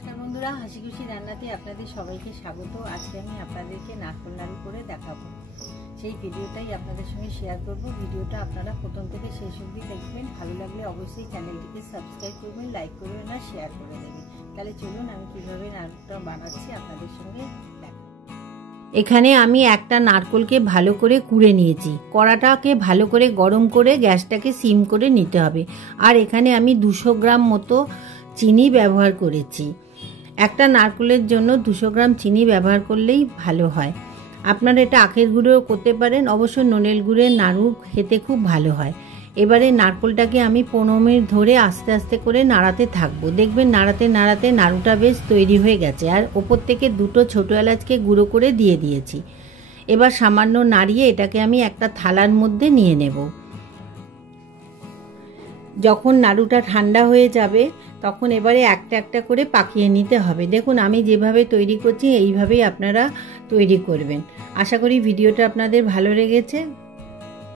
নমস্কার বন্ধুরা, হাসি খুশি রান্নাতে আপনাদের সবাইকে স্বাগত। আজকে আমি আপনাদেরকে নারকেল নাড়ু করে দেখাবো, সেই ভিডিওটাই আপনাদের সঙ্গে শেয়ার করব। ভিডিওটা আপনারা প্রথম থেকে শেষ অবধি দেখবেন। ভালো লাগলে অবশ্যই চ্যানেলটিকে সাবস্ক্রাইব করবেন, লাইক করবেন আর শেয়ার করে দেবেন। তাহলে চলুন আমি কিভাবে নাড়ুটা বানাচ্ছি আপনাদের সঙ্গে দেখাবো। এখানে আমি একটা নারকেলকে ভালো করে কুড়ে নিয়েছি। কড়াটাকে ভালো করে গরম করে গ্যাসটাকে সিম করে নিতে হবে। আর এখানে আমি 200 গ্রাম মতো চিনি ব্যবহার করেছি। একটা নারকেলের জন্য 200 গ্রাম চিনি ব্যবহার করলেই ভালো হয়। আপনারা এটা আখের গুঁড়ো করতে পারেন, অবশ্য নলেল গুড়ের নাড়ু খেতে খুব ভালো হয়। এবারে নারকেলটাকে আমি 15 মিনিট ধরে আস্তে আস্তে করে নাড়াতে থাকবো। দেখবেন নাড়াতে নাড়াতে নাড়ুটা বেশ তৈরি হয়ে গেছে। আর ওপর থেকে 2টো ছোটো এলাচকে গুঁড়ো করে দিয়ে দিয়েছি। এবার সামান্য নাড়িয়ে এটাকে আমি একটা থালার মধ্যে নিয়ে নেব। যখন নাড়ুটা ঠান্ডা হয়ে যাবে তখন এবারে একটা একটা করে পাকিয়ে নিতে হবে। দেখুন আমি যেভাবে তৈরি করছি এইভাবেই আপনারা তৈরি করবেন। আশা করি ভিডিওটা আপনাদের ভালো লেগেছে।